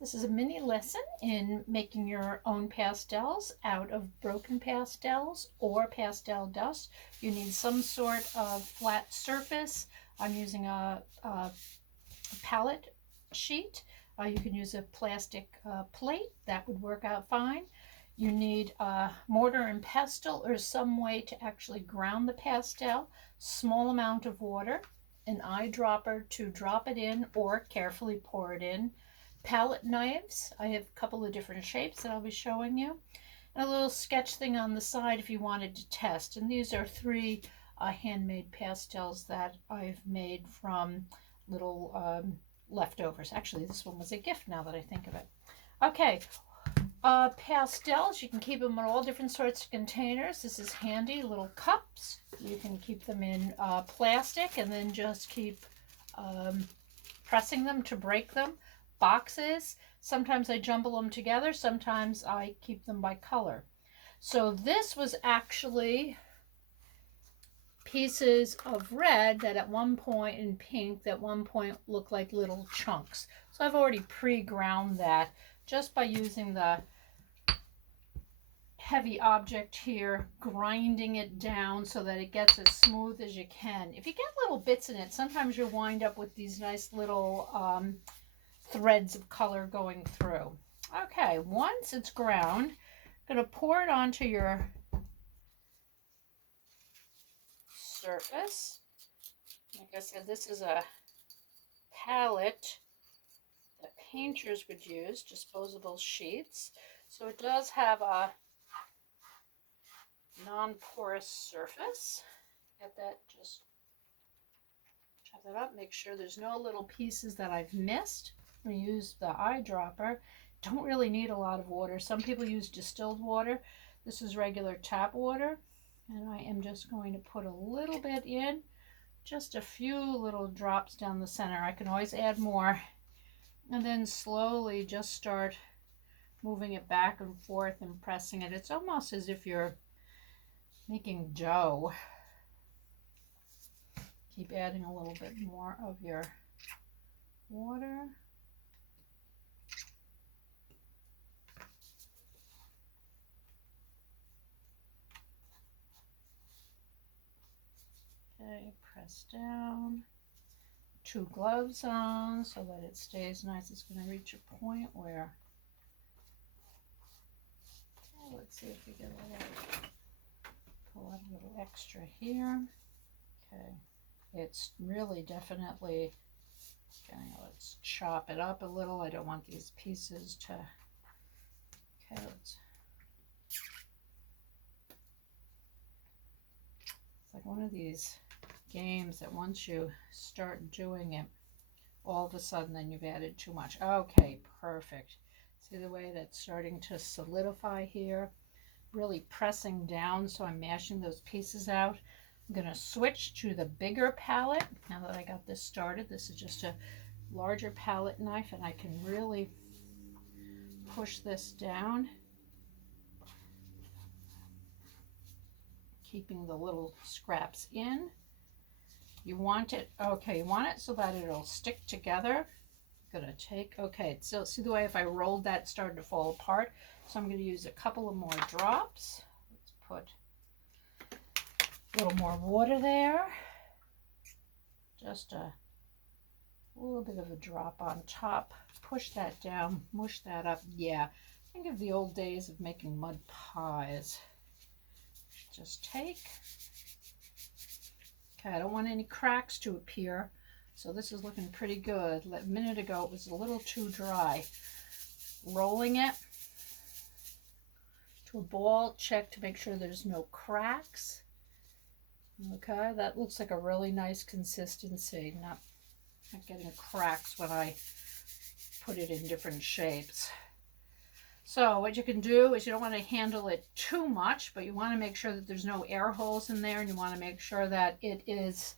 This is a mini lesson in making your own pastels out of broken pastels or pastel dust. You need some sort of flat surface. I'm using a palette sheet. You can use a plastic plate. That would work out fine. You need a mortar and pestle or some way to actually ground the pastel. Small amount of water, an eyedropper to drop it in or carefully pour it in. Palette knives. I have a couple of different shapes that I'll be showing you. And a little sketch thing on the side if you wanted to test. And these are three handmade pastels that I've made from little leftovers. Actually, this one was a gift now that I think of it. Okay, pastels, you can keep them in all different sorts of containers. This is handy, little cups. You can keep them in plastic and then just keep pressing them to break them. Boxes, sometimes I jumble them together, sometimes I keep them by color. So this was actually pieces of red that at one point, in pink, that at one point looked like little chunks. So I've already pre-ground that just by using the heavy object here, grinding it down so that it gets as smooth as you can. If you get little bits in it, sometimes you'll wind up with these nice little threads of color going through. Okay, once it's ground, I'm going to pour it onto your surface. Like I said, this is a palette that painters would use, disposable sheets. So it does have a non-porous surface. Get that, just chop that up, make sure there's no little pieces that I've missed. I'm going to use the eyedropper. Don't really need a lot of water. Some people use distilled water. This is regular tap water. And I am just going to put a little bit in, just a few little drops down the center. I can always add more. And then slowly just start moving it back and forth and pressing it. It's almost as if you're making dough. Keep adding a little bit more of your water. Okay, press down. 2 gloves on so that it stays nice. It's going to reach a point where, oh, let's see if we get a little, pull out a little extra here. Okay, it's really definitely, okay, let's chop it up a little. I don't want these pieces to, okay, let's, it's like one of these games that once you start doing it, all of a sudden then you've added too much. Okay, perfect. See the way that's starting to solidify here? Really pressing down so I'm mashing those pieces out. I'm going to switch to the bigger palette. Now that I got this started, this is just a larger palette knife and I can really push this down, keeping the little scraps in. You want it, okay, you want it so that it'll stick together. I'm gonna take, okay, so see the way if I rolled that, it started to fall apart. So I'm going to use a couple of more drops. Let's put a little more water there. Just a little bit of a drop on top. Push that down, mush that up. Yeah, think of the old days of making mud pies. Just take. Okay, I don't want any cracks to appear. So this is looking pretty good. A minute ago it was a little too dry. Rolling it to a ball, check to make sure there's no cracks. Okay, that looks like a really nice consistency. Not getting cracks when I put it in different shapes. So what you can do is you don't want to handle it too much, but you want to make sure that there's no air holes in there, and you want to make sure that it is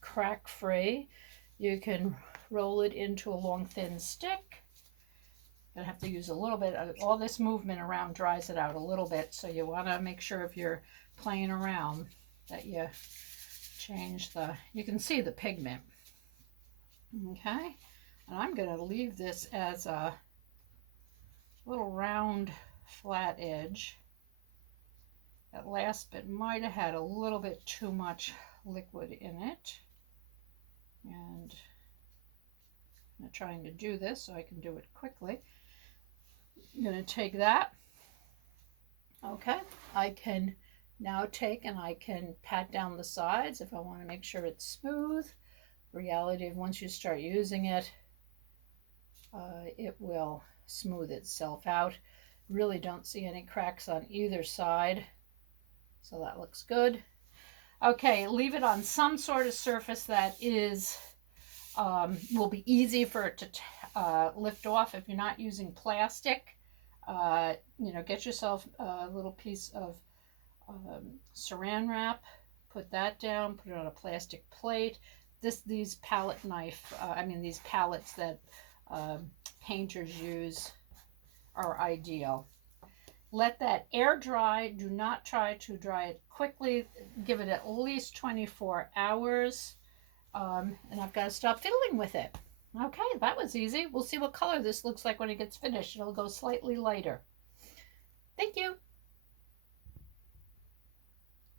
crack free. You can roll it into a long thin stick. You're gonna have to use a little bit of all this movement around, dries it out a little bit, so you want to make sure if you're playing around that you change the, you can see the pigment. Okay, And I'm going to leave this as a little round flat edge. That last bit might have had a little bit too much liquid in it. And I'm trying to do this so I can do it quickly. I'm going to take that. Okay, I can now take and I can pat down the sides if I want to make sure it's smooth. The reality of once you start using it, it will smooth itself out. Really don't see any cracks on either side, so that looks good. Okay, leave it on some sort of surface that is will be easy for it to lift off. If you're not using plastic, get yourself a little piece of saran wrap, put that down, put it on a plastic plate. These these palettes that painters use are ideal. Let that air dry. Do not try to dry it quickly. Give it at least 24 hours. And I've got to stop fiddling with it. Okay, that was easy. We'll see what color this looks like when it gets finished. It'll go slightly lighter. Thank you.